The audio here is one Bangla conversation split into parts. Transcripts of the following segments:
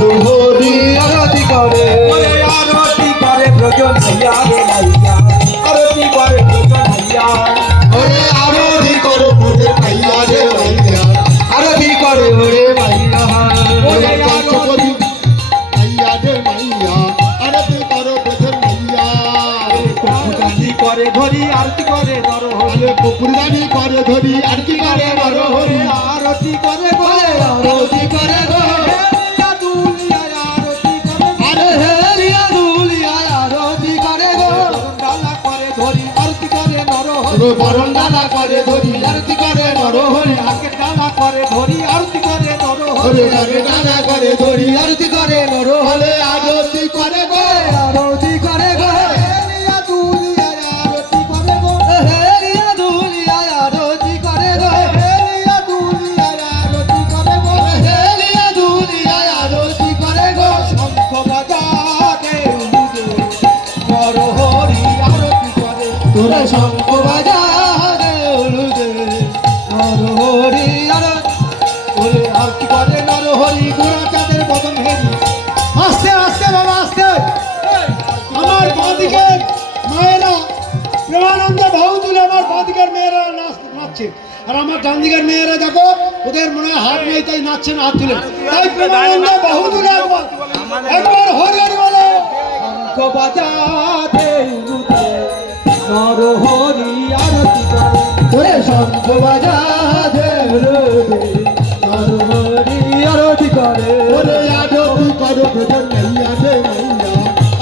নরহরি আরতি করে আরতি করে ব্রজন ভাইয়া রে ভাইয়া আরতি করে ব্রজন ভাইয়া ওরে আরতি করে ব্রজন ভাইয়া রে ভাইয়া আরতি করে ওরে ভাইয়া ওরে আরতি ভাইয়া রে ভাইয়া আরতি করে ব্রজন ভাইয়া কুকুরদানি করে ধরি আরতি করে নরহরি কুকুরদানি করে ধরি আরতি করে নরহরি আরতি করে বলে আরতি করে বরণডালা করে ধরি আরতি করে নরহরি আগে ডালা করে ধরি আরতি করে নরহরি আগে ডালা করে ধরি আরতি করে নরহরি আরতি করে গো আরতি করে গো হেলিয়া দুলিয়া আরতি করে গো হেলিয়া দুলিয়া আরতি করে গো হেলিয়া দুলিয়া আরতি করে গো হেলিয়া দুলিয়া আরতি করে গো শঙ্খ বাজাতে নরহরি আরতি করে তোরা শঙ্খ বাজা আস্তে আস্তে বাবা আস্তে আমার বাঁদিকের মায়েরা প্রেমানন্দ ভাউ তুলে আমার বাঁদিকের মেয়েরা নাচছে আর আমার ডান দিকের মেয়েরা দেখো ওদের মনে হয় হাত নেই তাই নাচছে না হাত তুলে তাই প্রেমানন্দ ভাউ তুলে একবার হরি হরি বলো শঙ্খ বাজাতে নরহরি আরতি করে শঙ্খ বাজাতে নরহরি আরতি করে ওরে আরতি করো ব্রজন ভাইয়া রে ভাইয়া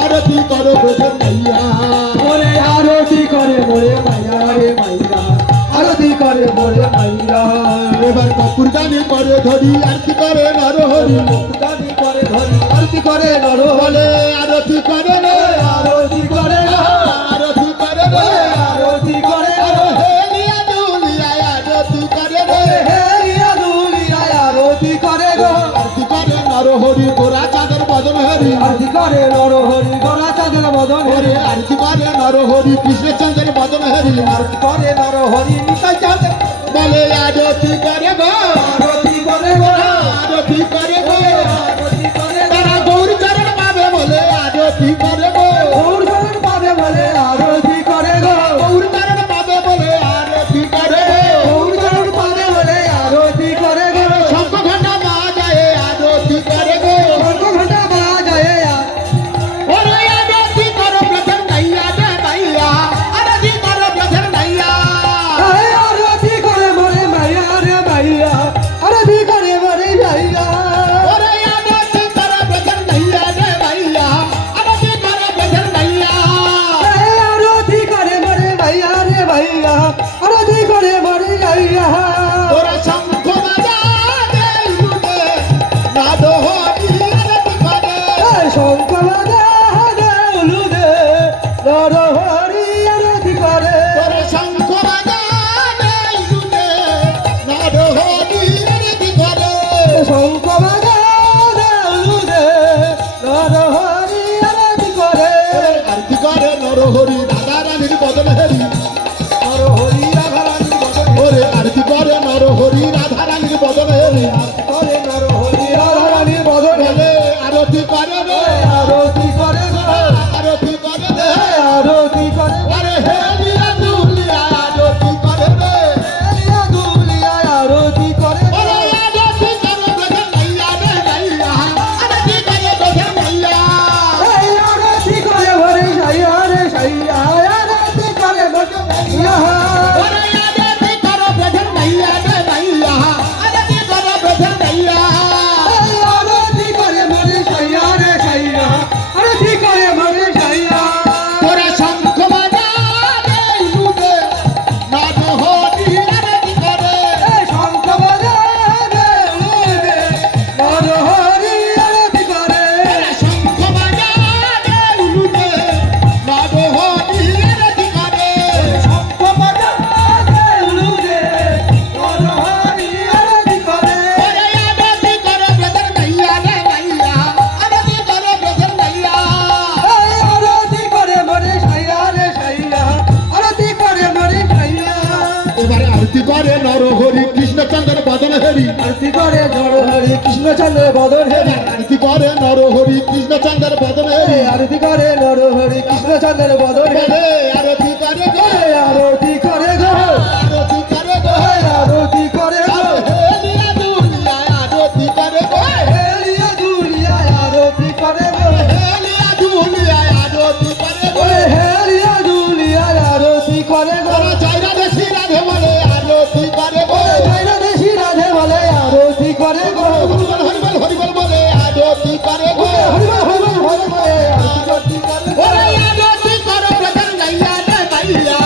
আরতি করো ব্রজন ভাইয়া ওরে আরতি করে মোরে ভাইয়া রে ভাইয়া আরতি করে মোরে ভাইয়া এবার কুকুরদানি করে ধরি আরতি করে নরহরি কুকুরদানি করে ধরি আরতি করে নরহরি আরতি করে রে আরতি করে আরতি করে রে আরতি করে হেলিয়া দুলিয়া আরতি করে রে হেলিয়া দুলিয়া আরতি করে গো আরতি করে নরহরি গোরা চাঁদের বদন হরি আরতি করে নরহরি গোরা চাঁদের বদন হরি আরতি করে নরহরি কৃষ্ণচন্দ্রের বদন হরি আরতি করে নরহরি নিতাই চাঁদের বলে আরতি করে গো আরতি করে গো আরতি করে গো আরতি করে তারা গৌর চরণ পাবে বলে আরতি করে গো গৌর চরণ পাবে বলে আরতি করে গো গৌর চরণ পাবে বলে আরতি করে গো গৌর চরণ পাবে বলে আরতি করে গো শঙ্খ ঘণ্টা বাজায় আরতি করে গো শঙ্খ ঘণ্টা বাজায় ওরে আরতি করো ব্রজন ভাইয়া রে ভাইয়া আরতি করো ব্রজন ভাইয়া আরতি করে মোরে ভাইয়া রে ভাইয়া আরতি করে মোরে ভাইয়া ওরে আরতি করো ব্রজন ভাইয়া রে ভাইয়া আরতি করো ব্রজন ভাইয়া আরতি করে মোরে ভাইয়া রে ভাইয়া আরতি করে মোরে ভাইয়া ওরে শঙ্খ বাজাতে উলুদে নাদ হরি আরতি করে শঙ্খ বাজাতে উলুদে নাদ হরি আরতি করে ওরে শঙ্খ বাজাতে উলুদে নাদ হরি আরতি করে শঙ্খ বাজাতে উলুদে নাদ হরি আরতি করে আরতি করে নরহরি রাধা রানীর বদন হরি নরহরি রাধা রানীর বদন ওরে আরতি করে নরহরি রাধা রানীর বদন হরি আরতি করে নরহরি রাধা রানীর বদন হলে আরতি করে রে আরতি করে রে আরতি করে রে আরতি করে আরে হেলিয়া দুলিয়া আরতি করে রে হেলিয়া দুলিয়া আরতি করে ওরে আরতি করে ব্রজন ভাইয়া রে ভাইয়া আরতি করে ব্রজন ভাইয়া এই আরতি করে ওরে সাইয়া রে সাইয়া আরতি করে ব্রজন ভাইয়া ওরে আরতি করে ব্রজন ভাইয়া রে ভাইয়া আরতি করে ব্রজন ভাইয়া এই আরতি করে মোরে সাইয়া রে সাইয়া আরতি করে মোরে সাইয়া তোরা শঙ্খ বাজাতে উলুদে নাদ হরি আরতি করে শঙ্খ বাজাতে উলুদে নাদ হরি আরতি করে শঙ্খ বাজাতে উলুদে নাদ হরি আরতি করে শঙ্খ বাজাতে উলুদে নাদ হরি আরতি করে ওরে আরতি করে ব্রজন ভাইয়া রে ভাইয়া আরতি করে ব্রজন ভাইয়া আরতি করে মোরে সাইয়া রে সাইয়া আরতি করে মোরে সাইয়া এবারে আরতি করে নরহরি কৃষ্ণচন্দ্র বদন হরি আরতি করে নরহরি কৃষ্ণচন্দ্র বদন হরি আরতি করে নরহরি কৃষ্ণচন্দ্রের বদনে আরতি করে নরহরি কৃষ্ণচন্দ্রের বদনে আরতি করে গো আরতি করে গো আরতি করে গো আরতি করে গো হেলিয়া দুলিয়া আরতি করে গো হেলিয়া দুলিয়ায় আরতি করে গো হেলিয়া দুলিয়া আরতি করে গো হেলিয়া দুলিয়ায় আরতি করে গো ওরা চাইরা দেশি রাধে বলে আরতি করে গো জয়না দেশি রাধে বলে আরতি করে গো হরিবল হরিবল হরিবল বলে আরতি করে গো হরিবল হরিবল হরি বলে আরতি করে গো ওরে আরতি করো ব্রজন গাইয়া রে গাইয়া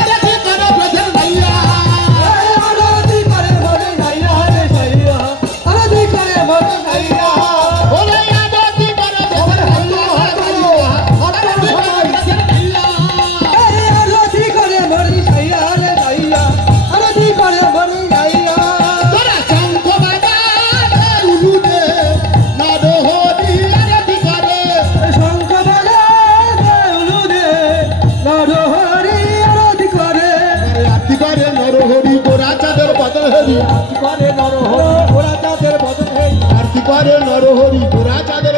আরতি করো ব্রজন গাইয়া আরতি করে বলে গাইয়া রে গাইয়া আরতি করে বলে গাইয়া ওরে আরতি করো ব্রজন গাইয়া আরতি করো ব্রজন গাইয়া আরতি করে বলে গাইয়া রে গাইয়া আরতি করে বলে গাইয়া তোরা শঙ্খ বাজা উলুদে নরহরি আরতি করে শঙ্খ বাজা উলুদে নরহরি আরতি করে আরতি করে নরহরি গোরা চাঁদের বদল হরি আরতি করে নরহরি ওরা তাদের বদলে আরতি করে নরহরি গোরা চাঁদের